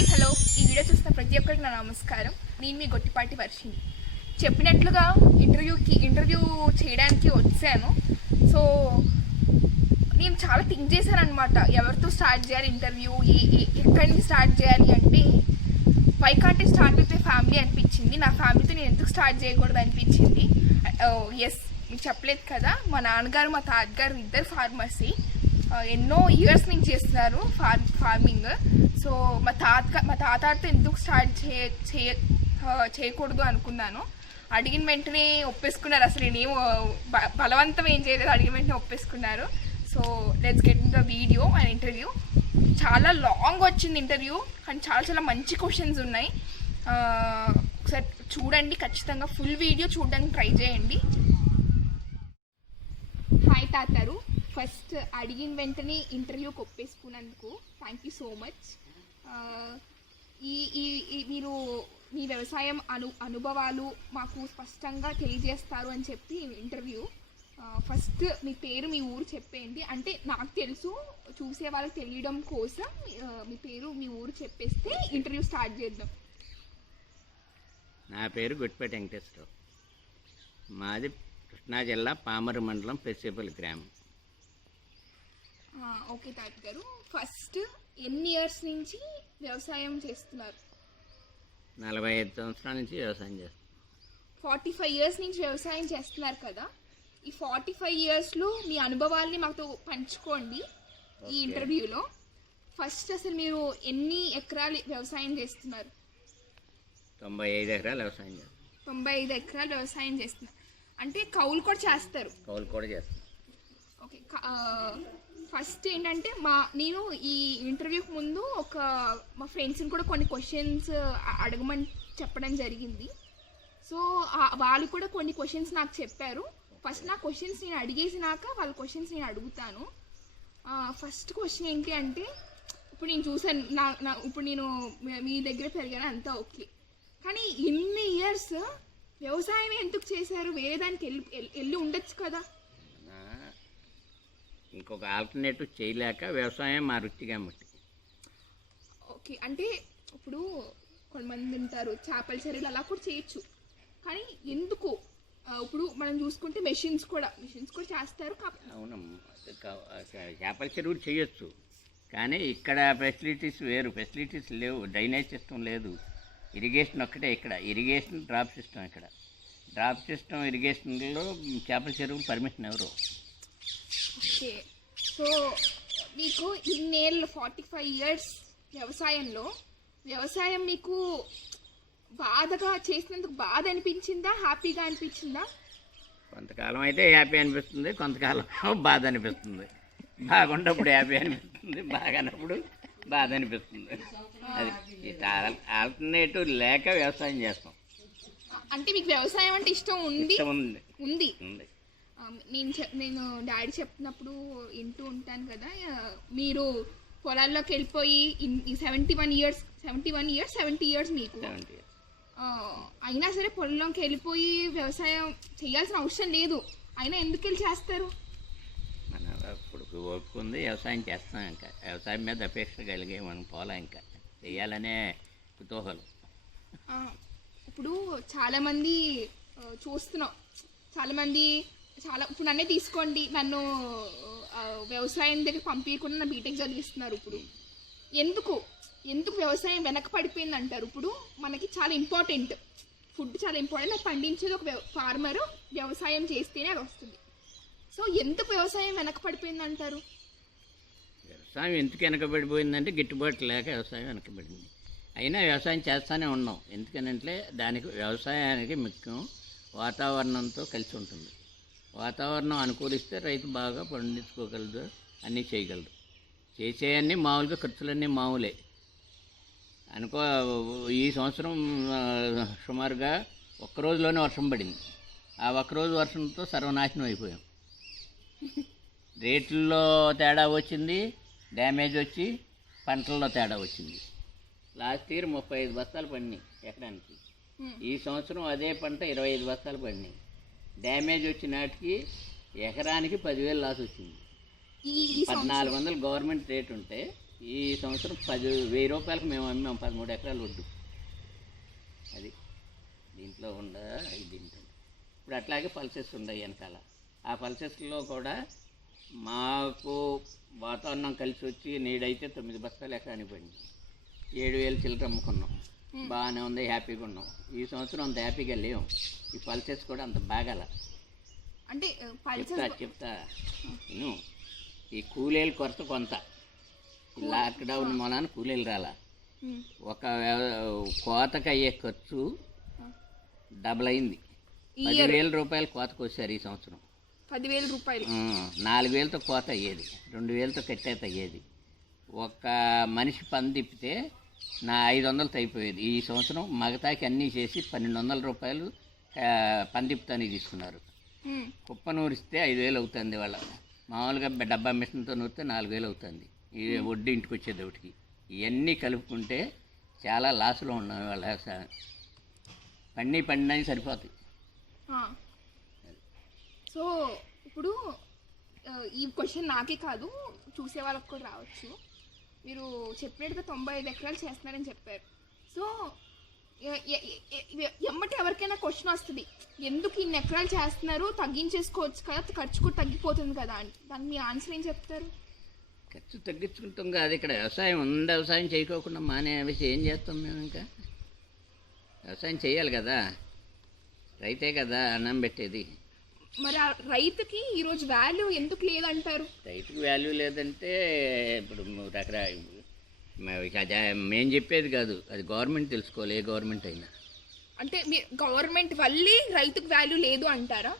Hi hello, ఈ video చూస్తున్న ప్రతి ఒక్కరికి నా నమస్కారం. నేను మీ గొట్టిపాటి వర్షిని. చెప్పినట్లుగా ఇంటర్వ్యూ చేయడానికి వచ్చాను. సో నేను చాలా థింక్ చేశాను అనమాట, ఎవరితో స్టార్ట్ చేయాలి ఇంటర్వ్యూ, ఎక్కడి నుంచి స్టార్ట్ చేయాలి అంటే why can't start with my family అనిపించింది. నా ఫ్యామిలీతో నేను ఎందుకు స్టార్ట్ చేయకూడదు అనిపించింది. ఎస్, మీకు చెప్పలేదు కదా, మా నాన్నగారు మా తాతగారు ఇద్దరు ఫార్మర్సీ. ఎన్నో ఇయర్స్ నుంచి చేస్తున్నారు ఫార్మింగ్. సో మా తాతతో ఎందుకు స్టార్ట్ చేయకూడదు అనుకున్నాను. అడిగిన వెంటనే ఒప్పేసుకున్నారు. అసలు నేనేం బలవంతం ఏం చేయలేదు, అడిగిన వెంటనే ఒప్పేసుకున్నారు. So let's get in the video and interview. చాలా లాంగ్ వచ్చింది ఇంటర్వ్యూ, కానీ చాలా చాలా మంచి క్వశ్చన్స్ ఉన్నాయి. ఒకసారి చూడండి, ఖచ్చితంగా ఫుల్ వీడియో చూడడానికి ట్రై చేయండి. హాయ్ తాతారు, ఫస్ట్ అడిగిన వెంటనే ఇంటర్వ్యూకి ఒప్పేసుకున్నందుకు థ్యాంక్ యూ సో మచ్. మీరు మీ వ్యవసాయం అనుభవాలు మాకు స్పష్టంగా తెలియజేస్తారు అని చెప్పి ఇంటర్వ్యూ. ఫస్ట్ మీ పేరు మీ ఊరు చెప్పేయండి. అంటే నాకు తెలుసు, చూసే వాళ్ళకి తెలియడం కోసం మీ పేరు మీ ఊరు చెప్పేస్తే ఇంటర్వ్యూ స్టార్ట్ చేద్దాం. నా పేరు గుట్టిపేట వెంకటేశ్వరరావు. మాది కృష్ణా జిల్లా పామరు మండలం పెస్సేపల్లి గ్రామం. ఓకే తాత గారు, ఫస్ట్ ఎన్ని ఇయర్స్ నుంచి వ్యవసాయం చేస్తున్నారు? 45 సంవత్సరాల నుంచి వ్యవసాయం చేస్తాను. 45 ఇయర్స్ నుంచి వ్యవసాయం చేస్తున్నారు కదా, ఈ 45 ఇయర్స్లో మీ అనుభవాల్ని మాతో పంచుకోండి ఈ ఇంటర్వ్యూలో. ఫస్ట్ అసలు మీరు ఎన్ని ఎకరాలు వ్యవసాయం చేస్తున్నారు? 95 ఎకరాలు వ్యవసాయం చేస్తాను. 95 ఎకరాలు వ్యవసాయం చేస్తున్నారు అంటే కౌలు కూడా చేస్తారు? కౌలు కూడా చేస్తాను. ఓకే, ఫస్ట్ ఏంటంటే నేను ఈ ఇంటర్వ్యూకి ముందు మా ఫ్రెండ్స్ని కూడా కొన్ని క్వశ్చన్స్ అడగమని చెప్పడం జరిగింది. సో వాళ్ళు కూడా కొన్ని క్వశ్చన్స్ నాకు చెప్పారు. ఫస్ట్ నా క్వశ్చన్స్ నేను అడిగేసినాక వాళ్ళ క్వశ్చన్స్ నేను అడుగుతాను. ఫస్ట్ క్వశ్చన్ ఏంటి అంటే, ఇప్పుడు నేను చూసాను, ఇప్పుడు నేను మీ దగ్గర పెరిగాను అంతా ఓకే, కానీ ఎన్ని ఇయర్స్ వ్యవసాయం ఎందుకు చేశారు? వేరే దానికి వెళ్ళి ఉండొచ్చు కదా. ఇంకొక ఆల్టర్నేటివ్ చేయలేక వ్యవసాయం మా వృత్తిగా ముట్టి. ఓకే, అంటే ఇప్పుడు కొంతమంది ఉంటారు చేపల చెరువులు అలా కూడా చేయొచ్చు, కానీ ఎందుకు? ఇప్పుడు మనం చూసుకుంటే మెషిన్స్ కూడా చేస్తారు. అవునమ్మా, చేపల చెరువులు చేయొచ్చు, కానీ ఇక్కడ ఫెసిలిటీస్ వేరు. ఫెసిలిటీస్ లేవు, డ్రైనేజ్ సిస్టమ్ లేదు, ఇరిగేషన్ ఒక్కటే. ఇక్కడ ఇరిగేషన్ డ్రాప్ సిస్టమ్. ఇక్కడ డ్రాప్ సిస్టమ్ ఇరిగేషన్లో చేపల చెరువులు పర్మిషన్ ఎవరు? ఓకే, సో మీకు ఇన్నేళ్ళు 45 ఇయర్స్ వ్యవసాయం మీకు బాధగా చేసినందుకు బాధ అనిపించిందా, హ్యాపీగా అనిపించిందా? కొంతకాలం అయితే హ్యాపీ అనిపిస్తుంది, కొంతకాలం బాధ అనిపిస్తుంది. బాగున్నప్పుడు హ్యాపీ అనిపిస్తుంది, బాగానప్పుడు బాధ అనిపిస్తుంది. అది ఆల్టర్నేటివ్ లేక వ్యవసాయం చేస్తాం. అంటే మీకు వ్యవసాయం అంటే ఇష్టం ఉంది? ఉంది. నేను డాడీ చెప్పినప్పుడు వింటూ ఉంటాను కదా, మీరు పొలాల్లోకి వెళ్ళిపోయి 70 ఇయర్స్ మీకు, అయినా సరే పొలంలోకి వెళ్ళిపోయి వ్యవసాయం చేయాల్సిన అవసరం లేదు, అయినా ఎందుకు వెళ్ళి చేస్తారు? మన ఇప్పుడు ఓపుకుంది, వ్యవసాయం చేస్తాం. ఇంకా వ్యవసాయం మీద అపేక్ష కలిగే మనం పోలా, ఇంకా చేయాలనే కుతూహలం. ఇప్పుడు చాలామంది చూస్తున్నాం, ఇప్పుడు నన్నే తీసుకోండి, నన్ను వ్యవసాయం దగ్గర పంపించకుండా నా బీటెక్ చదివిస్తున్నారు. ఇప్పుడు ఎందుకు వ్యవసాయం వెనక పడిపోయింది అంటారు? ఇప్పుడు మనకి చాలా ఇంపార్టెంట్, ఫుడ్ చాలా ఇంపార్టెంట్. అది పండించేది ఒక ఫార్మరు, వ్యవసాయం చేస్తేనే అది వస్తుంది. సో ఎందుకు వ్యవసాయం వెనక పడిపోయింది అంటారు? వ్యవసాయం ఎందుకు వెనకబడిపోయిందంటే గిట్టుబాటు లేక వ్యవసాయం వెనకబడింది. అయినా వ్యవసాయం చేస్తూనే ఉన్నాం. ఎందుకనంటే దానికి వ్యవసాయానికి ముఖ్యం వాతావరణంతో కలిసి ఉంటుంది. వాతావరణం అనుకూలిస్తే రైతు బాగా పండించుకోగలదు, అన్నీ చేయగలరు. చేసేయన్నీ మామూలుగా, ఖర్చులన్నీ మామూలే అనుకో. ఈ సంవత్సరం సుమారుగా ఒక్కరోజులోనే వర్షం పడింది. ఆ ఒక్కరోజు వర్షంతో సర్వనాశనం అయిపోయాం. రేట్లలో తేడా వచ్చింది, డ్యామేజ్ వచ్చి పంటల్లో తేడా వచ్చింది. లాస్ట్ ఇయర్ 35 బస్తాలు పడినాయి ఎకరానికి. ఈ సంవత్సరం అదే పంట 25 బస్తాలు పడినాయి. డ్యామేజ్ వచ్చిన నాటికి ఎకరానికి 10,000 లాస్ వచ్చింది. 1400 గవర్నమెంట్ రేట్ ఉంటే ఈ సంవత్సరం 10,000 రూపాయలకు మేము అమ్మాం 13 ఎకరాలు ఒడ్డు. అది దీంట్లో దీంట్లో ఇప్పుడు అట్లాగే పల్సెస్ ఉన్నాయి వెనకాల. ఆ పల్సెస్లో కూడా మాకు వాతావరణం కలిసి వచ్చి నీడైతే 9 బస్తాలు ఎకరానికి పడింది. 7,000 చిల్లర అమ్ముకున్నాం. బాగానే ఉంది, హ్యాపీగా ఉన్నాం. ఈ సంవత్సరం అంత హ్యాపీగా లేవు. ఈ పల్సెస్ కూడా అంత బాగాల. అంటే చెప్తా నేను. ఈ కూలీల కొరత కొంత, లాక్డౌన్ మూలాన కూలీలు రాలా. ఒక కోతకు అయ్యే ఖర్చు డబుల్ అయింది. 10,000 రూపాయలు కోతకు వచ్చారు ఈ సంవత్సరం. 10,000 రూపాయలు. 4,000తో కోత అయ్యేది, 2,000తో కట్టేత అయ్యేది. ఒక మనిషి పని తిప్పితే 500తో అయిపోయేది. ఈ సంవత్సరం మగతాకి అన్నీ చేసి 1,200 రూపాయలు పని తిప్పుతానికి తీసుకున్నారు. కుప్ప నూరిస్తే 5,000 అవుతుంది వాళ్ళ. మామూలుగా డబ్బా మిషన్తో నూరితే 4,000 అవుతుంది. ఈ వడ్డీ ఇంటికి వచ్చేది ఒకటికి. ఇవన్నీ కలుపుకుంటే చాలా లాస్లో ఉన్నాం వాళ్ళ. పండినాయి సరిపోతాయి. సో ఇప్పుడు ఈ క్వశ్చన్ నాకే కాదు, చూసే వాళ్ళకి కూడా రావచ్చు. మీరు చెప్పినట్టుగా 95 ఎకరాలు చేస్తున్నారని చెప్పారు. సో ఎమ్మటి ఎవరికైనా క్వశ్చన్ వస్తుంది, ఎందుకు ఇన్ని ఎకరాలు చేస్తున్నారు, తగ్గించేసుకోవచ్చు కదా, ఖర్చు కూడా తగ్గిపోతుంది కదా అని. దానికి మీ ఆన్సర్ ఏం చెప్తారు? ఖర్చు తగ్గించుకుంటాం కాదు, ఇక్కడ వ్యవసాయం ఉంది. వ్యవసాయం చేయకోకుండా మానేసి ఏం చేస్తాం మేము? ఇంకా వ్యవసాయం చేయాలి కదా, రైతే కదా అన్నం పెట్టేది. మరి ఆ రైతుకి ఈరోజు వాల్యూ ఎందుకు లేదంటారు? రైతుకి వాల్యూ లేదంటే ఇప్పుడు అక్కడ మేము చెప్పేది కాదు, అది గవర్నమెంట్ తెలుసుకోవాలి. ఏ గవర్నమెంట్ అయినా. అంటే గవర్నమెంట్ వల్లే రైతుకు వాల్యూ లేదు అంటారా?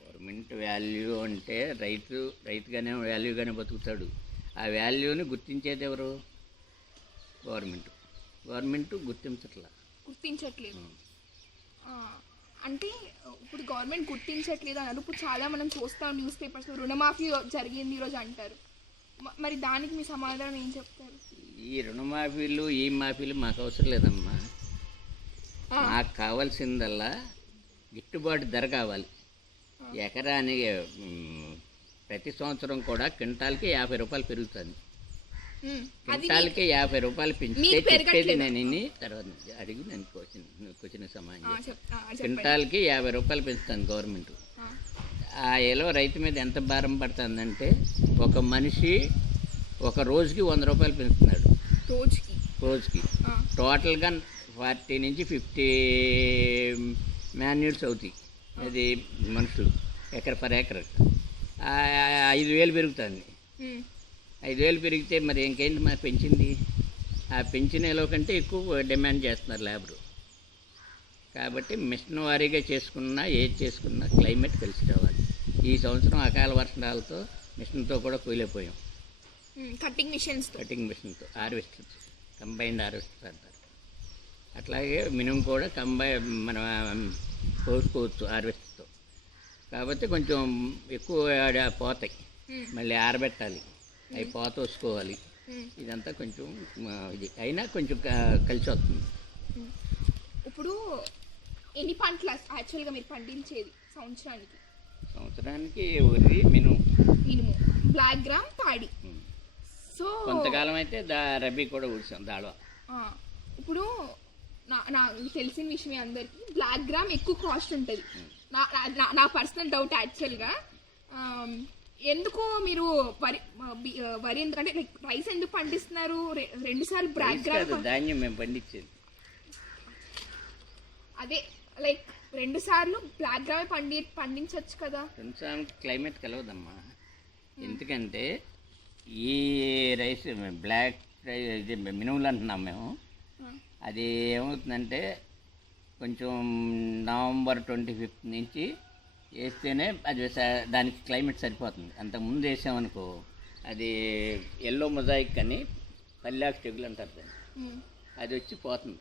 గవర్నమెంట్ వాల్యూ అంటే రైతుగానే వాల్యూగానే బతుకుతాడు. ఆ వాల్యూని గుర్తించేది ఎవరు? గవర్నమెంట్ గుర్తించట్లేదు. అంటే ఇప్పుడు గవర్నమెంట్ గుర్తించట్లేదు అన్నారు. ఇప్పుడు చాలా మనం చూస్తాం న్యూస్ పేపర్స్, రుణమాఫీ జరిగింది ఈరోజు అంటారు. మరి దానికి మీ సమాధానం ఏం చెప్తారు? ఈ రుణమాఫీలు ఈ మాఫీలు మాకు అవసరం లేదమ్మా. మాకు కావాల్సిందల్లా గిట్టుబాటు ధర కావాలి. ఎకరానికి ప్రతి సంవత్సరం కూడా క్వింటాల్కి 50 రూపాయలు పెరుగుతుంది. క్వింటాల్కి 50 రూపాయలు పెంచితే చెప్పేది నేను తర్వాత అడిగి నేను క్వశ్చన్ సమాధానం. క్వింటాల్కి 50 రూపాయలు పెంచుతుంది గవర్నమెంట్. ఆ ఏలో రైతు మీద ఎంత భారం పడుతుందంటే, ఒక మనిషి ఒక రోజుకి 100 రూపాయలు పెంచుతున్నాడు. రోజుకి టోటల్గా 40 నుంచి 50 మ్యాన్యూర్స్ అవుతాయి. అది మనుషులు పర్ ఎకర్ 5,000 పెరుగుతుంది. 5,000 పెరిగితే మరి ఇంకేంటి మరి పెంచింది? ఆ పెంచినలో కంటే ఎక్కువ డిమాండ్ చేస్తున్నారు లేబరు. కాబట్టి మిషన్ వారీగా ఏది చేసుకున్నా క్లైమేట్ కలిసి రావాలి. ఈ సంవత్సరం అకాల వర్షాలతో మిషన్తో కూడా కూలిపోయాం. కటింగ్ మిషన్తో హార్వెస్టర్, కంబైన్డ్ హార్వెస్టర్ అంటారు. అట్లాగే మినుము కూడా మనం కోసుకోవచ్చు హార్వెస్టర్తో. కాబట్టి కొంచెం ఎక్కువ పోతాయి, మళ్ళీ ఆరబెట్టాలి, అవి పోతోసుకోవాలి. ఇదంతా కొంచెం ఇది అయినా కొంచెం కలిసి వస్తుంది. ఇప్పుడు ఎన్ని పంటలు యాక్చువల్గా మీరు పండించేది సంవత్సరానికి? వరి, మినుము, బ్లాక్ గ్రామ్, పాడి. సో కొంతకాలం అయితే రబీ కూడా ఊడ్చాం దాళవ. ఇప్పుడు నాకు తెలిసిన విషయమే అందరికీ, బ్లాక్ గ్రామ్ ఎక్కువ కాస్ట్ ఉంటుంది. నా పర్సనల్ డౌట్ యాక్చువల్గా, ఎందుకు మీరు వరి ఎందుకంటే రైస్ ఎందుకు పండిస్తున్నారు? 2 సార్లు బ్లాక్ గ్రామ్ ధాన్యం మేము పండించేది. అదే 2 సార్లు బ్లాక్ గ్రామే పండించవచ్చు కదా. 2 సార్లు క్లైమేట్ కలవదమ్మా. ఎందుకంటే ఈ రైస్ బ్లాక్ ఇది మినుములు అంటున్నాం మేము. అది ఏమవుతుందంటే కొంచెం నవంబర్ 25 నుంచి వేస్తేనే అది దానికి క్లైమేట్ సరిపోతుంది. అంతకుముందు వేసామనుకో అది ఎల్లో మొజాయిక్ అని పల్లాకు తెగులు అంటారు దాన్ని, అది వచ్చి పోతుంది.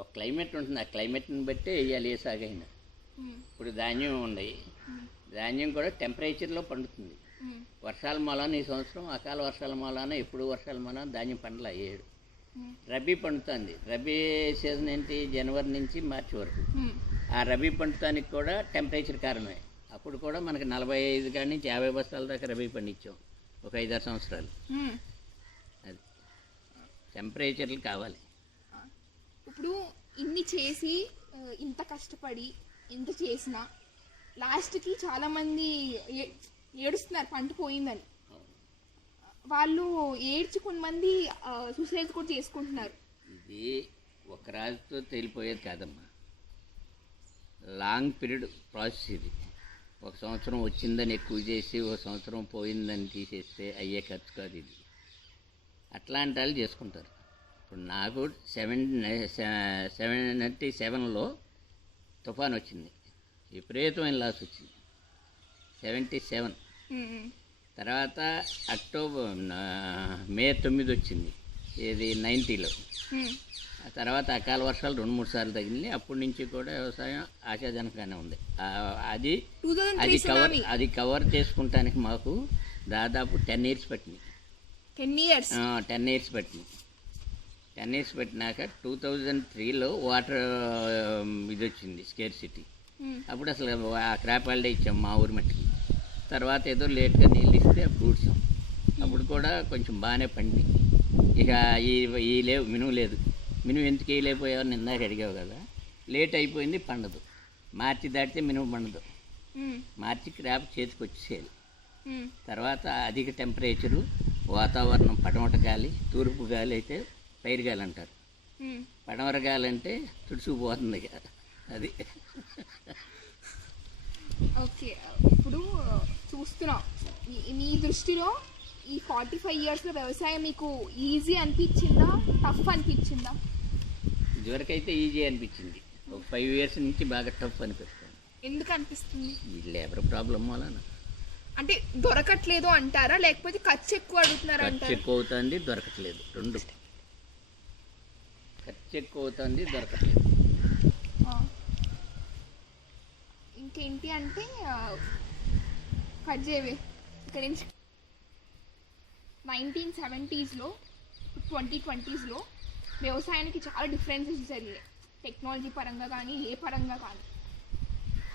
ఒక క్లైమేట్ ఉంటుంది, ఆ క్లైమేట్ని బట్టే వేయాలి ఏ సాగైనా. ఇప్పుడు ధాన్యం ఉన్నాయి, ధాన్యం కూడా టెంపరేచర్లో పండుతుంది. వర్షాల మూలాన ఈ సంవత్సరం అకాల వర్షాల మూలాన, ఎప్పుడు వర్షాల మూలాన ధాన్యం పంటలు అయ్యాడు. రబీ పండుతుంది. రబీ సీజన్ ఏంటి? జనవరి నుంచి మార్చి వరకు. ఆ రబీ పండుతానికి కూడా టెంపరేచర్ కారణమే. అప్పుడు కూడా మనకి 45 కాడి నుంచి 50 బస్తాల దాకా రబీ పండించాం ఒక 5-6 సంవత్సరాలు. టెంపరేచర్లు కావాలి. ఇప్పుడు ఇన్ని చేసి ఇంత కష్టపడి ఇంత చేసినా లాస్ట్కి చాలామంది ఏడుస్తున్నారు పంట పోయిందని. వాళ్ళు ఏడ్చి కొంతమంది సూసైడ్ కూడా చేసుకుంటున్నారు. ఇది ఒక రాజుతో తేలిపోయేది కాదమ్మా, లాంగ్ పీరియడ్ ప్రాసెస్ ఇది. ఒక సంవత్సరం వచ్చిందని ఎక్కువ చేసి ఒక సంవత్సరం పోయిందని తీసేస్తే అయ్యే ఖర్చు కాదు ఇది. అట్లాంటి వాళ్ళు చేసుకుంటారు. ఇప్పుడు నాకు 77లో తుఫాన్ వచ్చింది, విపరీతమైన లాస్ వచ్చింది. 77 తర్వాత మే 9 వచ్చింది, ఇది 90లో. ఆ తర్వాత అకాల వర్షాలు 2-3 సార్లు తగిలినాయి. అప్పటి నుంచి కూడా వ్యవసాయం ఆశాజనకంగానే ఉంది. అది కవర్ చేసుకుంటానికి మాకు దాదాపు 10 ఇయర్స్ పట్టింది. 10 ఇయర్స్ పట్టింది. 10 ఇయర్స్ పెట్టినాక 2003లో వాటర్ ఇది వచ్చింది, స్కేర్సిటీ. అప్పుడు అసలు ఆ క్రాప్ హాలిడే ఇచ్చాం మా ఊరి మట్టికి. తర్వాత ఏదో లేట్గా నీళ్ళు ఇస్తే అప్పుడు ఊడ్చాం. అప్పుడు కూడా కొంచెం బాగానే పండి. ఇక ఈ లేవు, మినుము లేదు. మినుము ఎందుకు వేయలేకపోయావు ఇందాక అడిగావు కదా. లేట్ అయిపోయింది, పండదు. మార్చి దాటితే మినుము పండదు. మార్చి క్రాప్ చేతికి వచ్చేయాలి. తర్వాత అధిక టెంపరేచరు, వాతావరణం పడమట గాలి, తూర్పు గాలి అయితే పైరు గాలి అంటారు. పడమర గాలి అంటే తుడుచుకుపోతుంది కదా, అది. ఓకే, ఇప్పుడు చూస్తున్నాం నీ దృష్టిలో ఈ 45 ఇయర్స్లో వ్యవసాయం మీకు ఈజీ అనిపించిందా, టఫ్ అనిపించిందా? ఇదివరకైతే ఈజీ అనిపించింది. ఒక 5 ఇయర్స్ నుంచి బాగా టఫ్ అనిపిస్తుంది. ఎందుకు అనిపిస్తుంది? లేబర్ ప్రాబ్లం వలన. అంటే దొరకట్లేదు అంటారా, లేకపోతే ఖర్చు ఎక్కువ అడుగుతున్నారా? ఖర్చు ఎక్కువ అవుతుంది, దొరకట్లేదు. రెండు, ఖర్చు ఎక్కువ అవుతుంది, దొరకట్లేదు. ఇంకేంటి అంటే కట్ చేయవే ఇక్కడ నుంచి 1970స్లో 2020స్లో వ్యవసాయానికి చాలా డిఫరెన్సెస్ జరిగాయి, టెక్నాలజీ పరంగా కానీ ఏ పరంగా కానీ.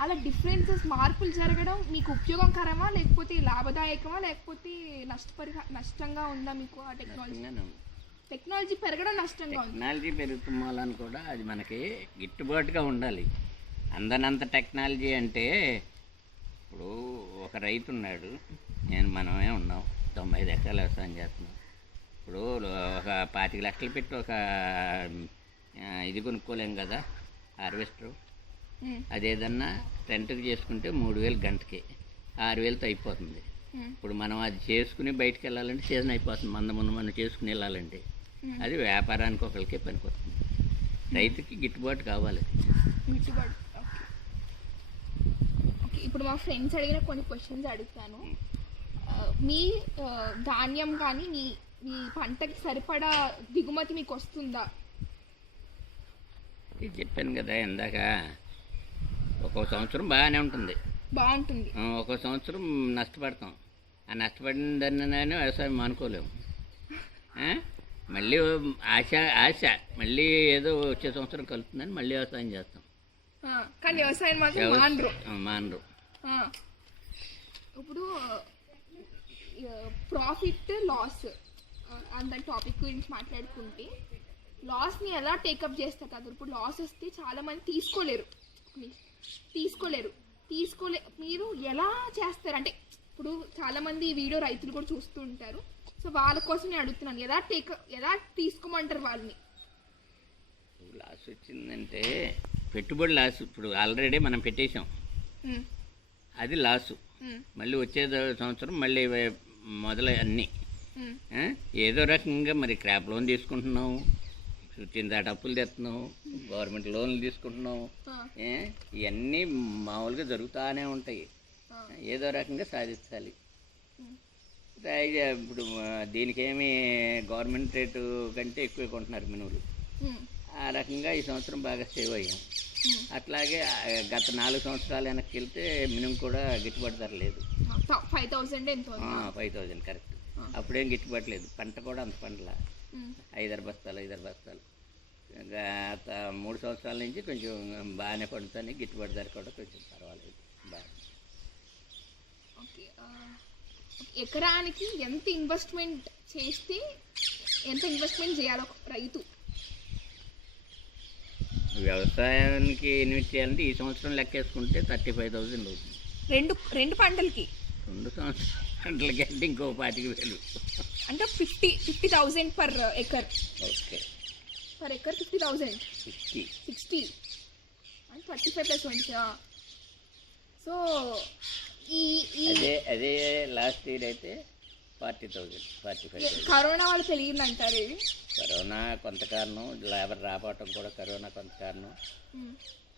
అలా డిఫరెన్సెస్, మార్పులు జరగడం మీకు ఉపయోగకరమా, లేకపోతే లాభదాయకమా, లేకపోతే నష్టంగా ఉందా మీకు? ఆ టెక్నాలజీ పెరగడం నష్టంగా ఉంది. టెక్నాలజీ పెరుగుతున్న కూడా అది మనకి గిట్టుబాటుగా ఉండాలి. అందనంత టెక్నాలజీ అంటే ఇప్పుడు ఒక రైతు ఉన్నాడు, మనమే ఉన్నాం, 95 ఎకరాలు వ్యవసాయం చేస్తున్నాం. ఇప్పుడు ఒక 25 లక్షలు పెట్టి ఒక ఇది కొనుక్కోలేం కదా, హార్వెస్టర్. అదేదన్నా రెంట్కి చేసుకుంటే 3000 గంటకి, 6000తో అయిపోతుంది. ఇప్పుడు మనం అది చేసుకుని బయటకు వెళ్ళాలంటే సీజన్ అయిపోతుంది, ముందు మనం చేసుకుని వెళ్ళాలంటే. అది వ్యాపారానికి ఒకరికే పనికొస్తుంది. రైతుకి గిట్టుబాటు కావాలి. గిట్టుబాటు. ఓకే, ఇప్పుడు మా ఫ్రెండ్స్ అడిగిన కొన్ని క్వశ్చన్స్ అడుగుతాను. మీ ధాన్యం కానీ మీ పంటకి సరిపడా దిగుమతి మీకు వస్తుందా? ఇది చెప్పాను కదా ఇందాక, ఒక్కొక్క సంవత్సరం బాగానే ఉంటుంది, బాగుంటుంది. ఒక్కొక్క సంవత్సరం నష్టపడతాం. ఆ నష్టపడిన దాన్ని వ్యవసాయం మానుకోలేము. మళ్ళీ ఆశ మళ్ళీ ఏదో వచ్చే సంవత్సరం కలుపుతుందని మళ్ళీ వ్యవసాయం చేస్తాం. కానీ వ్యవసాయం మాత్రం మానరు. ఇప్పుడు ప్రాఫిట్ లాస్ అంత టాపిక్ గురించి మాట్లాడుకుంటే, లాస్ని ఎలా టేకప్ చేస్తారు కదా. ఇప్పుడు లాస్ వస్తే చాలామంది తీసుకోలేరు. మీరు ఎలా చేస్తారు అంటే, ఇప్పుడు చాలామంది వీడియో రైతులు కూడా చూస్తూ ఉంటారు. సో వాళ్ళ కోసం నేను అడుగుతున్నాను, ఎలా తీసుకోమంటారు వాళ్ళని? లాస్ వచ్చిందంటే పెట్టుబడి లాస్. ఇప్పుడు ఆల్రెడీ మనం పెట్టేసాం, అది లాసు. మళ్ళీ వచ్చే సంవత్సరం మళ్ళీ మొదలై అన్నీ ఏదో రకంగా మరి క్రాప్ లోన్ తీసుకుంటున్నాము, చిందాట అప్పులు తెస్తున్నాము, గవర్నమెంట్ లోన్లు తీసుకుంటున్నాము. ఇవన్నీ మామూలుగా జరుగుతూనే ఉంటాయి. ఏదో రకంగా సాధించాలి. ఇప్పుడు దీనికేమి గవర్నమెంట్ రేటు కంటే ఎక్కువ కొంటున్నారు మినువులు. ఆ రకంగా ఈ సంవత్సరం బాగా సేవ్ అయ్యాం. అట్లాగే గత 4 సంవత్సరాలు వెనక్కి వెళ్తే మినుము కూడా గిట్టుబాటు ధర లేదు. 5,000 కరెక్ట్. అప్పుడేం గిట్టుబాటు లేదు, పంట కూడా అంత పంటలా 5-6 బస్తాలు. గత 3 సంవత్సరాల నుంచి కొంచెం బాగానే పండుతాయి, గిట్టుబాటు ధర కూడా కొంచెం పర్వాలేదు బాగా. ఓకే, ఎకరానికి ఎంత ఇన్వెస్ట్మెంట్ చేస్తే ఎంత ఇన్వెస్ట్మెంట్ చేయాలి ఒక రైతు? వ్యవసాయానికి ఇన్వెస్ట్ చేయాలంటే ఈ సంవత్సరం లెక్కేసుకుంటే 35,000 అవుతుంది. రెండు పంటలకి 2 సంవత్సరాలకి అంటే ఇంకో 25,000. అంటే 50,000 per acre. Okay, per acre 50,000. 60 and 35 + 20. So అదే లాస్ట్ ఇయర్ అయితే 40,000, 45,000. కరోనా వాళ్ళు పెరిగిందంటారు. ఇది కరోనా కొంత కారణం, లేబర్ రావటం కూడా కరోనా కొంత కారణం,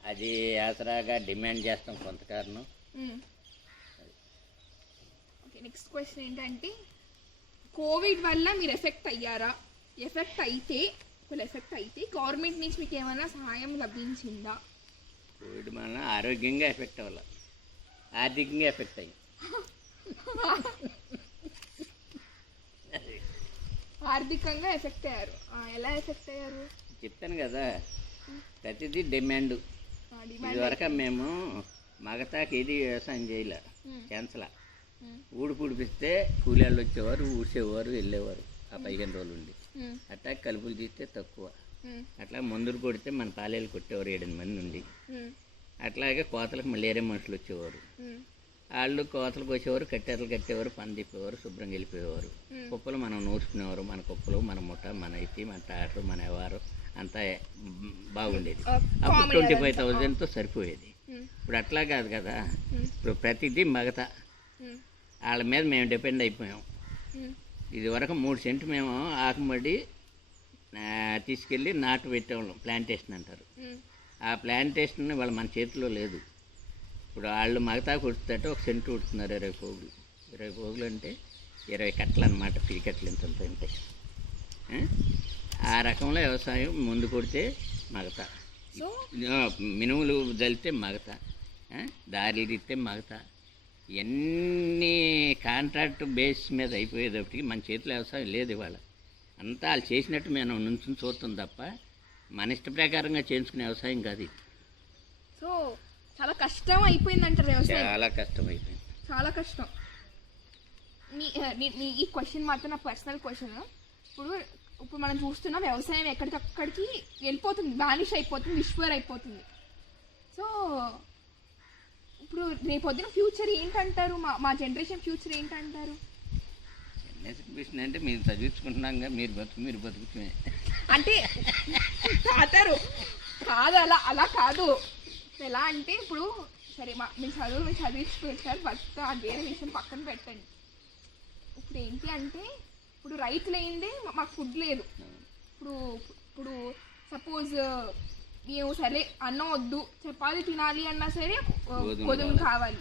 అది ఆసరాగా డిమాండ్ చేస్తాం కొంత కారణం. ఓకే, నెక్స్ట్ క్వశ్చన్ ఏంటంటే కోవిడ్ వల్ల మీరు ఎఫెక్ట్ అయ్యారా? ఎఫెక్ట్ అయితే గవర్నమెంట్ నుంచి మీకు ఏమైనా సహాయం లభించిందా? కోవిడ్ వలన ఆరోగ్యంగా ఎఫెక్ట్ అవ్వాల, ఆర్థికంగా ఎఫెక్ట్ అయ్యి. ఆర్థికంగా ఎఫెక్ట్ అయ్యారు. ఎలా ఎఫెక్ట్ అయ్యారు చెప్తాను కదా, ప్రతిదీ డిమాండ్. ఇదివరకు మేము మగతాకి ఏది వ్యవసాయం చేయలే, క్యాన్సలా. ఊడు పుడిపిస్తే కూలీళ్ళు వచ్చేవారు, ఊడ్చేవారు, వెళ్ళేవారు ఆ 15 రోజులు ఉండి. అట్లా కలుపులు తీస్తే తక్కువ. అట్లా మందులు కొడితే మన పాలేలు కొట్టేవారు 7 మంది నుండి. అట్లాగే కోతలకు మళ్ళీ వేరే మనుషులు వచ్చేవారు. వాళ్ళు కోతలకు వచ్చేవారు, కట్టెరలు కట్టేవారు, పని తిప్పేవారు, శుభ్రంగా వెళ్ళిపోయేవారు. కుప్పలు మనం నూర్చుకునేవారు, మన కుప్పలు, మన ముఠ, మన ఇతి, మన టాటలు, మన ఎవరు అంతా బాగుండేది. అప్పుడు 25,000తో సరిపోయేది. ఇప్పుడు అట్లా కాదు కదా, ఇప్పుడు ప్రతిదీ మగత. వాళ్ళ మీద మేము డిపెండ్ అయిపోయాం. ఇది వరకు 3 సెంటు మేము ఆకుమడి తీసుకెళ్ళి నాటు పెట్టేవాళ్ళం, ప్లాంటేషన్ అంటారు. ఆ ప్లాంటేషన్ వాళ్ళు మన చేతిలో లేదు. ఇప్పుడు వాళ్ళు మగతా కుడుతుంటే 1 సెంటు కుడుతున్నారు 20 పోగులు. 20 పోగులు అంటే 20 కట్టలు అన్నమాట, పిరికట్టలు ఇంత ఉంటాయి. ఆ రకంలో వ్యవసాయం ముందు కొడితే మగత, మినుములు జల్లితే మగత, దారిలు తీస్తే మగత. ఇవన్నీ కాంట్రాక్ట్ బేస్ మీద అయిపోయేటప్పటికి మన చేతిలో వ్యవసాయం లేదు ఇవాళ. అంతా వాళ్ళు చేసినట్టు మేము నుంచుని చూస్తాం తప్ప మన ఇష్ట ప్రకారంగా చేయించుకునే వ్యవసాయం కాదు ఇది. సో చాలా కష్టం అయిపోయింది అంటారు వ్యవసాయం. చాలా కష్టం అయిపోయింది, చాలా కష్టం. ఈ క్వశ్చన్ మాత్రం నా పర్సనల్ క్వశ్చన్. ఇప్పుడు మనం చూస్తున్నాం వ్యవసాయం ఎక్కడికక్కడికి వెళ్ళిపోతుంది, వానిష్ అయిపోతుంది, విశ్వర్ అయిపోతుంది. సో ఇప్పుడు రేపొద్దున ఫ్యూచర్ ఏంటంటారు? మా జనరేషన్ ఫ్యూచర్ ఏంటంటారు? జనరేషన్ అంటే మీరు చదివించుకుంటున్నాగా, మీరు బతుకుతుమే అంటే తాతారు కాదు, అలా కాదు. ఎలా అంటే ఇప్పుడు సరే మీరు చదివించుకుంటారు, బట్ అది వేరే విషయం పక్కన పెట్టండి. ఇప్పుడు ఏంటి అంటే ఇప్పుడు రైతులు అయిందే మాకు ఫుడ్ లేదు. ఇప్పుడు సపోజ్ మేము సరే అన్నం వద్దు, చపాతి తినాలి అన్నా సరే గోధుమ కావాలి.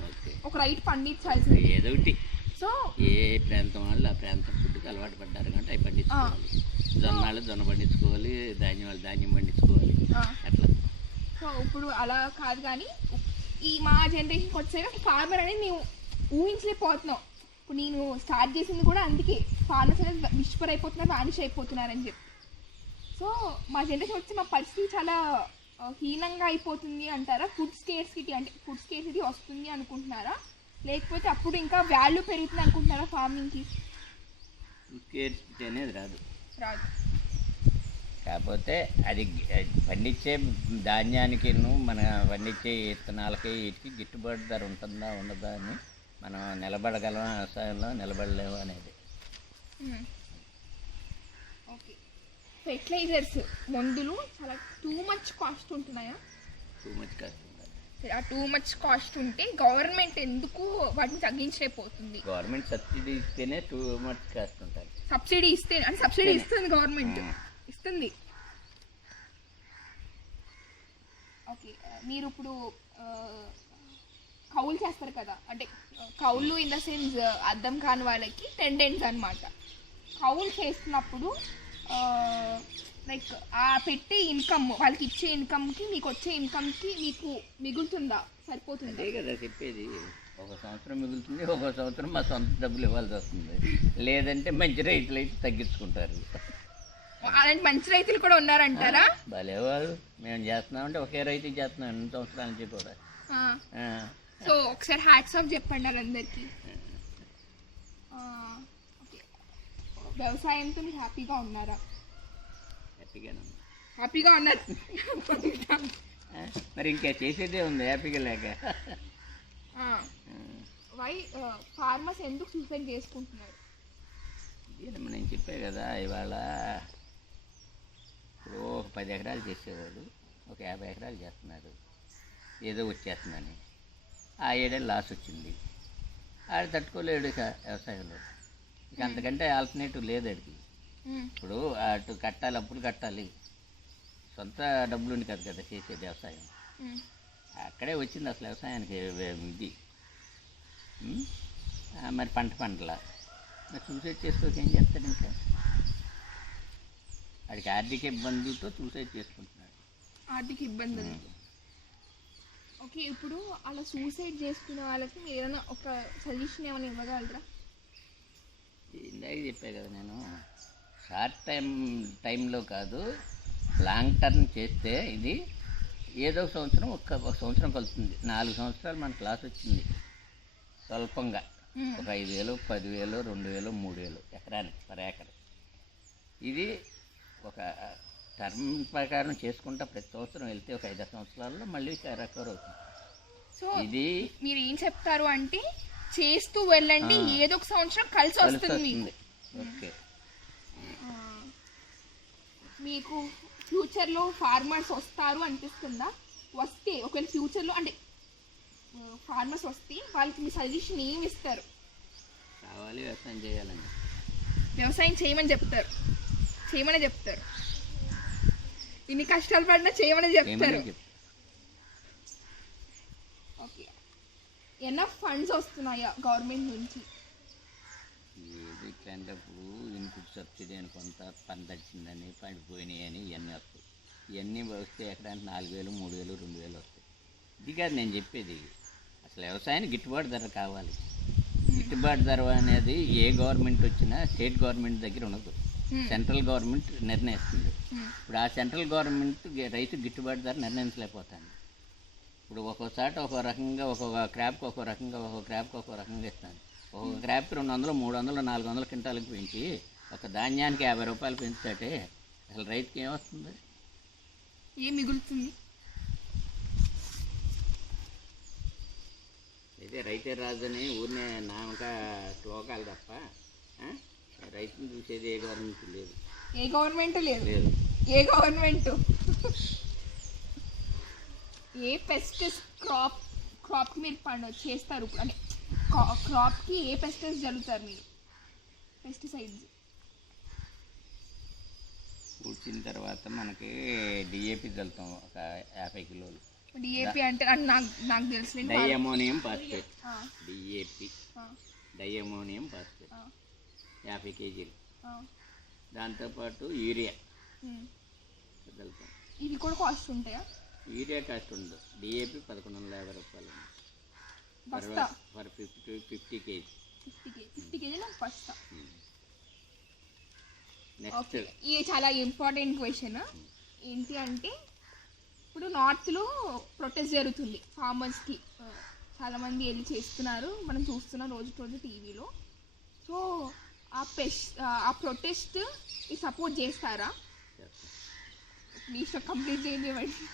ఒక రైతు పండించాల్సింది ఏదోటి. సో ఏ ప్రాంతం వాళ్ళు ఆ ప్రాంతం ఫుడ్కి అలవాటు పడ్డారు అంటే అవి పండించుకోవాలి. జొన్న పండించుకోవాలి, ధాన్యం పండించుకోవాలి అట్లా. సో ఇప్పుడు అలా కాదు, కానీ మా జనరేషన్కి వచ్చాక ఫార్మర్ అనేది మేము ఊహించలేకపోతున్నాం. ఇప్పుడు నేను స్టార్ట్ చేసింది కూడా అందుకే, ఫార్మర్స్ అనేది విస్పర్ అయిపోతున్నారు, వానిష్ అయిపోతున్నారని చెప్పి. సో మా జనరేషన్ వచ్చి మా పరిస్థితి చాలా హీనంగా అయిపోతుంది అంటారా? ఫుడ్ స్కేర్సిటీ వస్తుంది అనుకుంటున్నారా? లేకపోతే అప్పుడు ఇంకా వాల్యూ పెరుగుతుంది అనుకుంటున్నారా ఫార్మింగ్కి? స్కేర్సిటీ అనేది రాదు. కాకపోతే అది పండించే ధాన్యానికి మన పండించే విత్తనాలకి వీటికి గిట్టుబాటు ధర ఉంటుందా ఉండదా అని మనం నిలబడగలం, వ్యవసాయంలో నిలబడలేము అనేది. ఓకే, ఫెర్టిలైజర్స్ మందులు చాలా టూ మచ్ కాస్ట్ ఉంటున్నాయా? టూ మచ్ కాస్ట్ ఉంటుంది. ఆ టూ మచ్ కాస్ట్ ఉంటే గవర్నమెంట్ ఎందుకు వాటిని తగ్గించలేకపోతుంది? గవర్నమెంట్ సబ్సిడీ ఇస్తేనే టూ మచ్ కాస్ట్ ఉంటుంది. సబ్సిడీ ఇస్తే అంటే సబ్సిడీ ఇస్తుంది గవర్నమెంట్, ఇస్తుంది. ఓకే, మీరు ఇప్పుడు కౌలు చేస్తారు కదా, అంటే కౌలు ఇన్ ద సెన్స్ అర్థం కాని వాళ్ళకి టెండెంట్స్ అనమాట. కౌలు చేస్తున్నప్పుడు లైక్ ఆ పెట్టే ఇన్కమ్, వాళ్ళకి ఇచ్చే ఇన్కమ్కి మీకు వచ్చే ఇన్కమ్కి మీకు మిగులుతుందా, సరిపోతుందా? అదే కదా చెప్పేది. ఒక సంవత్సరం మిగులుతుంది, ఒక సంవత్సరం మా సొంత డబ్బులు ఇవ్వాల్సి వస్తుంది. లేదంటే మంచి రైతులు అయితే తగ్గించుకుంటారు. అలాంటి మంచి రైతులు కూడా ఉన్నారంటారా? భలేవారు, మేము చేస్తున్నామంటే ఒకే రైతు చేస్తున్నాం 2 సంవత్సరాల నుంచి కూడా. సో ఒకసారి హ్యాట్స్ ఆఫ్ చెప్పండి వాళ్ళందరికీ. ఓకే, వ్యవసాయంతో మీరు హ్యాపీగా ఉన్నారా? హ్యాపీగానే ఉంది. హ్యాపీగా ఉన్నారు. మరి ఇంకా చేసేదే ఉంది హ్యాపీగా లేక. వై ఫార్మర్స్ ఎందుకు సూసైడ్ చేసుకుంటున్నారు? ఇదేనమ్మా నేను చెప్పే కదా, ఇవాళ ఇప్పుడు ఒక 10 ఎకరాలు చేసేవాడు ఒక 50 ఎకరాలు చేస్తున్నారు, ఏదో వచ్చేస్తుందని. ఆ ఏడేళ్ళు లాస్ వచ్చింది, ఆడు తట్టుకోలేడు ఇక వ్యవసాయంలో. ఇక అంతకంటే ఆల్టర్నేటివ్ లేదు ఆడికి. ఇప్పుడు అటు కట్టాలి, అప్పులు కట్టాలి, సొంత డబ్బులుండి కాదు కదా చేసేది వ్యవసాయం. అక్కడే వచ్చింది అసలు వ్యవసాయానికి ఇది. మరి పంటల మరి సూసైడ్ చేసుకోక ఏం చేస్తాడు? ఇంకా వాడికి ఆర్థిక ఇబ్బందులతో సూసైడ్ చేసుకుంటున్నాడు. ఆర్థిక ఇబ్బందులు. ఓకే, ఇప్పుడు అలా సూసైడ్ చేసుకునే వాళ్ళకి మీరు ఏదైనా ఒక సజెషన్ ఏమైనా ఇవ్వగలరా? ఇందాక చెప్పే కదా నేను, షార్ట్ టైంలో కాదు, లాంగ్ టర్మ్ చేస్తే ఇది ఏదో ఒక సంవత్సరం ఒక సంవత్సరం కలుతుంది. 4 సంవత్సరాలు మనకు లాస్ వచ్చింది స్వల్పంగా, ఒక 5,000, 10,000, 2,000, 3,000 ఎకరానికి పర్ ఏకర్. ఇది ఒక టర్మ్ ప్రకారం చేసుకుంటా ప్రతి సంవత్సరం వెళ్తే ఒక 5 సంవత్సరాల్లో మళ్ళీ రికవర్ అవుతుంది. సో ఇది మీరు ఏం చెప్తారు అంటే చేస్తూ వెళ్ళండి, ఏదో ఒక సంవత్సరం కలిసి వస్తుంది మీకు. ఓకే, మీకు ఫ్యూచర్లో ఫార్మర్స్ వస్తారు అనిపిస్తుందా? వస్తే ఒకవేళ ఫ్యూచర్లో అంటే ఫార్మర్స్ వస్తే వాళ్ళకి మీ సజెషన్ ఏమి ఇస్తారు? కావాలి వ్యవసాయం చేయాలని, వ్యవసాయం చేయమని చెప్తారు, చేయమని చెప్తారు. ఇన్ని కష్టాలు పడినా చేయమని చెప్తారు. ఓకే, ఎనఫ్ ఫండ్స్ వస్తున్నాయా గవర్నమెంట్ నుంచి? ఏది ఇట్లాంటప్పుడు ఇన్పుట్ సబ్సిడీ అని కొంత పని తగ్గిందని పడిపోయినాయి అని ఇవన్నీ వస్తాయి. ఇవన్నీ వస్తే ఎకరానికి 4,000, 3,000, 2,000 వస్తాయి. ఇది కాదు నేను చెప్పేది, అసలు వ్యవసాయానికి గిట్టుబాటు ధర కావాలి. గిట్టుబాటు ధర అనేది ఏ గవర్నమెంట్ వచ్చినా స్టేట్ గవర్నమెంట్ దగ్గర ఉండదు, సెంట్రల్ గవర్నమెంట్ నిర్ణయిస్తుంది. ఇప్పుడు ఆ సెంట్రల్ గవర్నమెంట్ రైతు గిట్టుబాటు ధర నిర్ణయించలేకపోతాను. ఇప్పుడు ఒక్కోసారి ఒక రకంగా, ఒక్కొక్క క్రాప్కి ఒక్కో రకంగా, ఒక్కొక్క క్రాప్కి ఒక్కో రకంగా ఇస్తాను. ఒక్కొక్క క్రాప్కి 200, 300, 400 క్వింటాలకు పెంచి ఒక ధాన్యానికి 50 రూపాయలు పెంచుతాటే అసలు రైతుకి ఏమొస్తుంది? ఏం మిగులుతుంది? అయితే రైతే రాజుని ఊరినే నామక శ్లోకాలు తప్ప రైతుని చూసేది ఏ గవర్నమెంట్ లేదు. ఏ గవర్నమెంట్ లేదు. లేదు. ఏ గవర్నమెంట్ ఏ పెస్టిస్ క్రాప్కి మీరు చేస్తారు? ఇప్పుడు అంటే క్రాప్కి ఏ పెస్టిసైడ్స్ జల్లుతారు మీరు? పెస్టిసైడ్స్ కూర్చిన తర్వాత మనకి డిఏపి చల్లుతాం ఒక 50 కిలోలు. డిఏపి అంటే నాకు తెలుసు, డైఅమోనియం ఫాస్ఫేట్. డిఏపి డైఅమోనియం ఫాస్ఫేట్ 50 కేజీలు. దాంతోపాటు యూరియా చల్లుతాం. ఇవి కూడా కాస్ట్ ఉంటాయా? యూరియా కాస్ట్ ఉండదు. డిఏపి 1,150 రూపాయలు ఫర్ 50 కేజీ. 50 కేజీలు బస్తా. నెక్స్ట్ ఇది చాలా ఇంపార్టెంట్ క్వశ్చన్. ఏంటి అంటే ఇప్పుడు నార్త్లో ప్రొటెస్ట్ జరుగుతుంది ఫార్మర్స్కి, చాలామంది వెళ్ళి చేస్తున్నారు, మనం చూస్తున్నాం రోజు టీవీలో. సో ఆ ప్రొటెస్ట్ సపోర్ట్ చేస్తారా? ప్లీజ్ కంప్లీట్ చేయనివ్వండి.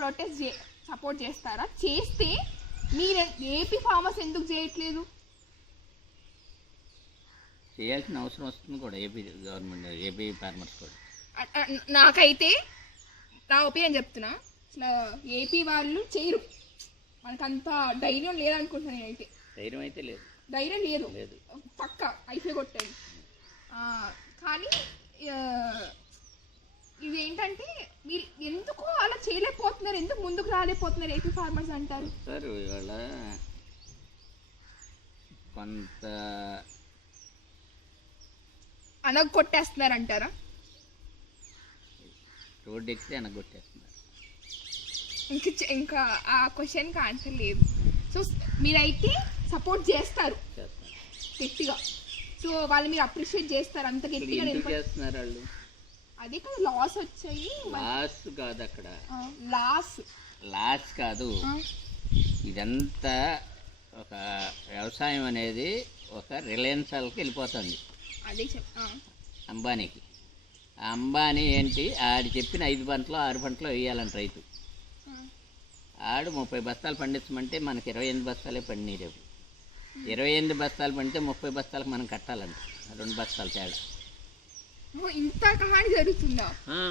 ప్రొటెస్ట్ సపోర్ట్ చేస్తారా? చేస్తే మీరు ఏపీ ఫార్మర్స్ ఎందుకు చేయట్లేదు? చేయాల్సిన అవసరం వస్తుంది కూడా ఏపీ గవర్నమెంట్, ఏపీ ఫార్మర్స్ కూడా. నాకైతే నా ఒపీనియన్ చెప్తున్నా, అసలు ఏపీ వాళ్ళు చేయరు. మనకంత ధైర్యం లేదనుకుంటున్నాను నేనైతే. ధైర్యం అయితే లేదు, ధైర్యం లేదు పక్క అయిపోయి కొట్టాడు. కానీ ఇదేంటంటే మీరు ఎందుకు అలా చేయలేకపోతున్నారు, ఎందుకు ముందుకు రాలేకపోతున్నారు ఏపీ ఫార్మర్స్ అంటారు? సార్ ఇవాళ కొంత అనగొట్టేస్తున్నారు అంటారా? రోడ్డు ఎక్కితే అనగొట్టేస్తున్నారు. ఇంకా ఆ క్వశ్చన్కి ఆన్సర్ లేదు. సో మీరైతే సపోర్ట్ చేస్తారు గట్టిగా. సో వాళ్ళు మీరు అప్రిషియేట్ చేస్తారు అంత గట్టిగా. చేస్తున్నారు వాళ్ళు. అదే కదా లాస్ వచ్చాయి. లాస్ కాదు అక్కడ, లాస్ కాదు. ఇదంతా ఒక వ్యవసాయం అనేది ఒక రిలయన్స్ వాళ్ళకి వెళ్ళిపోతుంది, అదే అంబానీకి. ఆ అంబానీ ఏంటి, ఆడు చెప్పిన 5 పంటలో 6 పంటలో వేయాలంట రైతు. ఆడు 30 బస్తాలు పండించమంటే మనకి 28 బస్తాలే పండినాయి. రేపు 28 బస్తాలు పండితే 30 బస్తాలకు మనం కట్టాలంట, 2 బస్తాలు తేడా. ఇంత కహాని జరుగుతుందా?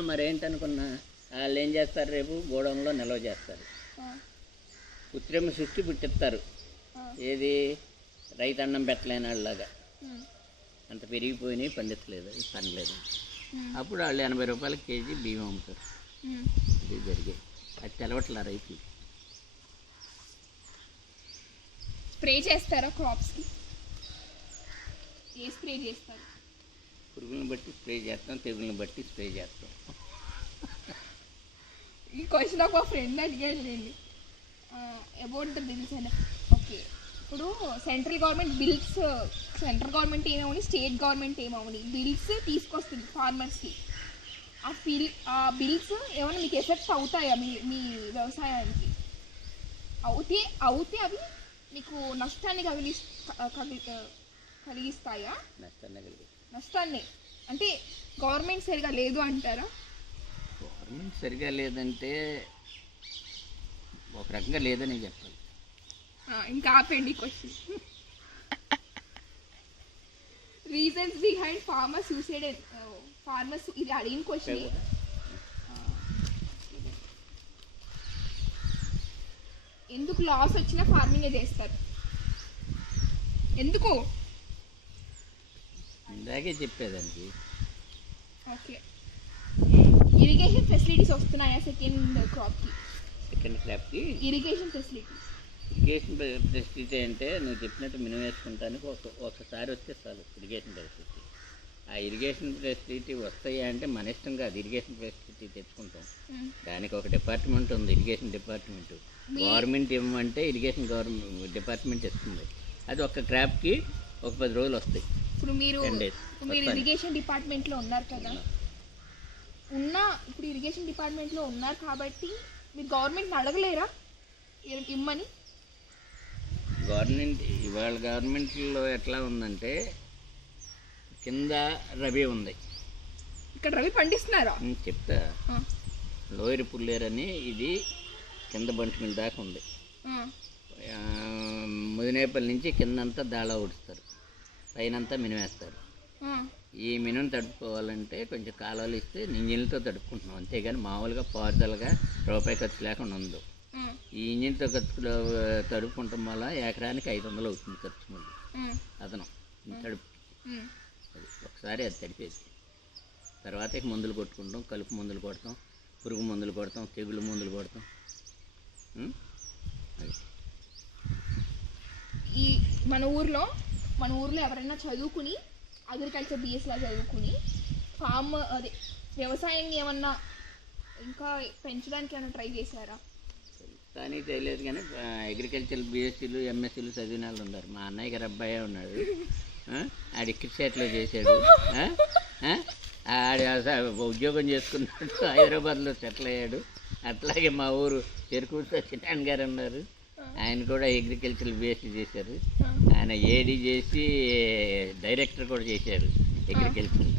మరి ఏంటనుకున్నా, వాళ్ళు ఏం చేస్తారు, రేపు గోడౌన్లో నిల్వ చేస్తారు, కృత్రిమ సృష్టి పుట్టిస్తారు. ఏది, రైతు అన్నం పెట్టలేని వాళ్ళలాగా అంత పెరిగిపోయినాయి, పండించలేదు, పనిలేదు. అప్పుడు వాళ్ళు 80 రూపాయలకి కేజీ బియ్యం అమ్ముతారు. ఇది జరిగేది, అది తెలవట్లా రైతులు. స్ప్రే చేస్తారా క్రాప్స్కి? ఏ స్ప్రే చేస్తారు? పురుగులను బట్టి స్ప్రే చేస్తాం, తెగులను బట్టి స్ప్రే చేస్తాం. ఈ క్వశ్చన్ ఒక ఫ్రెండ్ అడిగాడండి about the bills and okay. ఇప్పుడు సెంట్రల్ గవర్నమెంట్ ఏమవుని, స్టేట్ గవర్నమెంట్ ఏమవుని బిల్స్ తీసుకొస్తుంది ఫార్మర్స్కి. ఆ బిల్స్ ఏమైనా మీకు ఎఫెక్ట్ అవుతాయా మీ వ్యవసాయానికి? అవుతే అవి మీకు నష్టాన్ని కలిగిస్తాయా? నష్టాన్ని అంటే గవర్నమెంట్ సరిగా లేదు అంటారా? గవర్నమెంట్ సరిగా లేదంటే ఒక రకంగా లేదని చెప్పాలి. ఇంకా ఆపండి question. Reasons behind farmers suicide. Farmers ఇది అడిగిన క్వశ్చన్. ఎందుకు లాస్ వచ్చినా ఫార్మింగే చేస్తారు? ఎందుకు? ఇందాకే చెప్పేదండి. ఓకే. ఇరిగేషన్ ఫెసిలిటీస్ వస్తున్నాయా సెకండ్ క్రాప్కి? ఇరిగేషన్ ఫెసిలిటీ అంటే నువ్వు చెప్పినట్టు మినిమం వేసుకుంటానికి ఒకసారి వస్తే చాలు ఇరిగేషన్ ఫెసిలిటీ. ఆ ఇరిగేషన్ ఫెసిలిటీ వస్తాయా అంటే మన ఇష్టం కాదు, ఇరిగేషన్ ఫెసిలిటీ తెచ్చుకుంటాం. దానికి ఒక డిపార్ట్మెంట్ ఉంది, ఇరిగేషన్ డిపార్ట్మెంట్. గవర్నమెంట్ ఇవ్వమంటే ఇరిగేషన్ డిపార్ట్మెంట్ ఇస్తుంది. అది ఒక క్రాప్కి ఒక 10 రోజులు వస్తాయి. ఇప్పుడు మీరు ఇరిగేషన్ డిపార్ట్మెంట్లో ఉన్నారు కదా, ఇప్పుడు ఇరిగేషన్ డిపార్ట్మెంట్లో ఉన్నారు కాబట్టి మీరు గవర్నమెంట్ని అడగలేరా ఇమ్మని? ఇవాళ గవర్నమెంట్లో ఎట్లా ఉందంటే కింద రవి ఉంది, ఇక్కడ రవి పండిస్తున్నారా? చెప్తా. లోయర్ పుల్లేరని ఇది కింద బంటి దాకా ఉంది. ముదినేపల్లి నుంచి కిందంతా దాళా ఊడుస్తారు, పైనంతా మినిమేస్తారు. ఈ మినుము తడుపుకోవాలంటే కొంచెం కాలువలు ఇస్తే ఇంజిన్లతో తడుపుకుంటున్నాం, అంతేగాని మామూలుగా పారుదలగా రూపాయి ఖర్చు లేకుండా ఉందో. ఈ ఇంజిన్తో తడుపుకుంటాం వల్ల ఎకరానికి 500 అవుతుంది ఖర్చు. మళ్ళీ అతను తడుపు అది ఒకసారి అది తడిపేది. తర్వాత మందులు కొట్టుకుంటాం, కలుపు మందులు కొడతాం, పురుగు మందులు కొడతాం, తెగులు మందులు కొడతాం. ఈ మన ఊర్లో ఎవరైనా చదువుకుని అగ్రికల్చర్ బిఎస్లా చదువుకుని వ్యవసాయాన్ని ఏమన్నా ఇంకా పెంచడానికి ఏమైనా ట్రై చేశారా? కానీ తెలియదు, కానీ అగ్రికల్చర్ బిఎస్సీలు ఎంఎస్సీలు చదివిన వాళ్ళు ఉన్నారు. మా అన్నయ్య గారు అబ్బాయే ఉన్నాడు, ఆడి క్రికెట్లో చేశాడు, ఆడి ఉద్యోగం చేసుకున్నాడు, హైదరాబాద్లో సెటిల్ అయ్యాడు. అట్లాగే మా ఊరు చెరుకూరు సత్యనారాయణ గారు ఉన్నారు, ఆయన కూడా అగ్రికల్చర్ బిఎస్సీ చేశారు. ఆయన ఏడీ చేసి డైరెక్టర్ కూడా చేశారు అగ్రికల్చర్.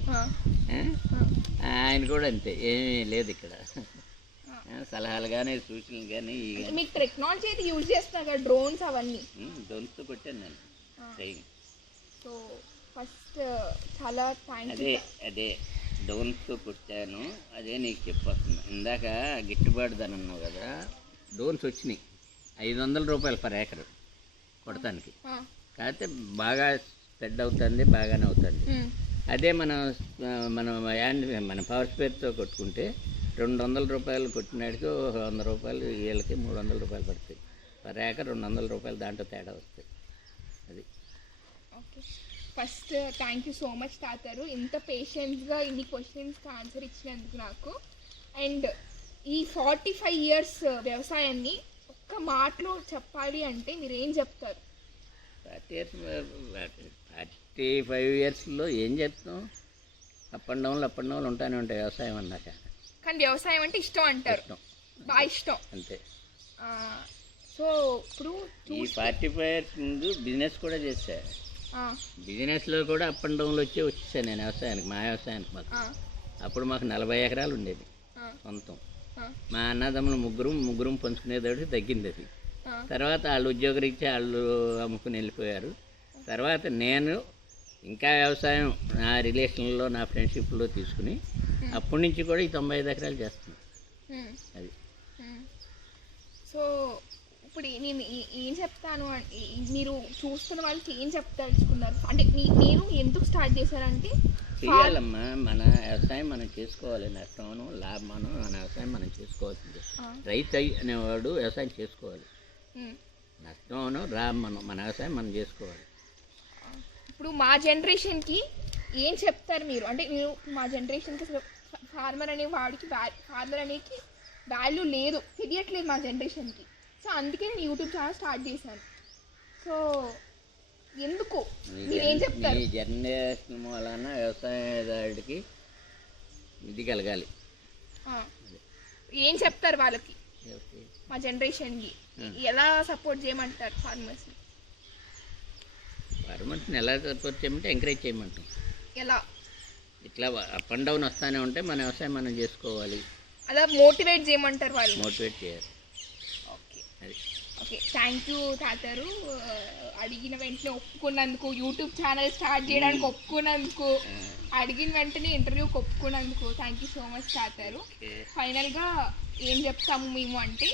ఆయన కూడా అంతే, ఏమీ లేదు ఇక్కడ. సలహాలు కానీ సూచనలు కానీ మీకు టెక్నాలజీ అయితే యూజ్ చేస్తున్నారు కదా, డ్రోన్స్ అవన్నీ. డ్రోన్స్తో కొట్టాను నేను ట్రైనింగ్. సో ఫస్ట్ చాలా థ్యాంక్స్. అదే డ్రోన్స్తో కొట్టాను, అదే నీకు చెప్పొస్తున్నా. ఇందాక గిట్టుబాటు ధర అన్నావు కదా, డ్రోన్స్ వచ్చినాయి 500 రూపాయలు పర్ ఏకర్ కొడతానికి. కాకపోతే బాగా స్ప్రెడ్ అవుతుంది, బాగానే అవుతుంది. అదే మన పవర్ స్పేర్తో కొట్టుకుంటే 200 రూపాయలు కొట్టినాడికి 100 రూపాయలు, వీళ్ళకి 300 రూపాయలు పడతాయి పర్ ఏకర్. 200 రూపాయలు దాంట్లో తేడా వస్తాయి. అది okay. First thank you so much తాతారు, ఇంత పేషెన్స్గా ఇన్ని క్వశ్చన్స్కి ఆన్సర్ ఇచ్చినందుకు నాకు. అండ్ ఈ 45 years వ్యవసాయాన్ని ఒక్క మాటలో చెప్పాలి అంటే మీరు ఏం చెప్తారు? 45 yearsలో ఏం చెప్తాం, అప్ అండ్ డౌన్లు ఉంటానే ఉంటాయి వ్యవసాయం అన్నాక. కానీ వ్యవసాయం అంటే ఇష్టం అంటారు, బాగా ఇష్టం అంతే. సో ఇప్పుడు ఈ 45 ఇయర్స్ ముందు బిజినెస్ కూడా చేశా. ఆ, బిజినెస్లో కూడా అప్ అండ్ డౌన్లు వచ్చేసాను నేను వ్యవసాయానికి, మా వ్యవసాయానికి మాకు. ఆ, అప్పుడు మాకు 40 ఎకరాలు ఉండేది ఆ, సొంతం. ఆ, మా అన్నదమ్ములు ముగ్గురం పంచుకునేదాడు తగ్గింది అది. ఆ, తర్వాత వాళ్ళు ఉద్యోగరీత్యా వాళ్ళు అమ్ముకుని వెళ్ళిపోయారు. తర్వాత నేను ఇంకా వ్యవసాయం నా రిలేషన్లో నా ఫ్రెండ్షిప్లో తీసుకుని అప్పటి నుంచి కూడా ఈ 95 ఎకరాలు చేస్తున్నాను. ఉమ్, అది ఉమ్. సో ఇప్పుడు నేను ఏం చెప్తాను మీరు చూస్తున్న వాళ్ళకి ఏం చెప్తలుచుకున్నారు అంటే మీరు ఎందుకు స్టార్ట్ చేశారంటే చేయాలమ్మా, మన వ్యవసాయం మనం చేసుకోవాలి. నష్టం లాభం మన వ్యవసాయం మనం చేసుకోవాల్సిందే. రైతు అనేవాడు వ్యవసాయం చేసుకోవాలి. నష్టం లాభం మన వ్యవసాయం మనం చేసుకోవాలి. ఇప్పుడు మా జనరేషన్కి ఏం చెప్తారు మీరు అంటే మీరు మా జనరేషన్కి అసలు ఫార్మర్ అనే వాడికి ఫార్మర్ అనేది వాల్యూ లేదు, తెలియట్లేదు మా జనరేషన్కి. సో అందుకే నేను యూట్యూబ్ ఛానల్ స్టార్ట్ చేశాను. సో ఎందుకు మీరు ఏం చెప్తారు? ఈ జనరేషన్ వలన వ్యవసాయదారుడికి ఇది కలగాలి. ఏం చెప్తారు వాళ్ళకి మా జనరేషన్కి ఎలా సపోర్ట్ చేయమంటారు ఫార్మర్స్ని? ఫార్మర్స్ని ఎలా సపోర్ట్ చేయమంటే ఎంకరేజ్ చేయమంటాం. ఎలా? ఇట్లా అప్ అండ్ డౌన్ వస్తూనే ఉంటే మన వ్యవసాయం మనం చేసుకోవాలి. అలా మోటివేట్ చేయమంటారు వాళ్ళు? మోటివేట్ చేయాలి. ఓకే అది ఓకే, థ్యాంక్ యూ తాతారు. అడిగిన వెంటనే ఒప్పుకున్నందుకు, యూట్యూబ్ ఛానల్ స్టార్ట్ చేయడానికి ఒప్పుకున్నందుకు, అడిగిన వెంటనే ఇంటర్వ్యూకి ఒప్పుకున్నందుకు థ్యాంక్ యూ సో మచ్ తాతారు. ఫైనల్గా ఏం చెప్తాము మేము అంటే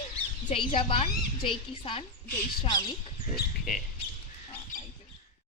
జై జవాన్, జై కిసాన్, జై శ్రామిక్. ఓకే.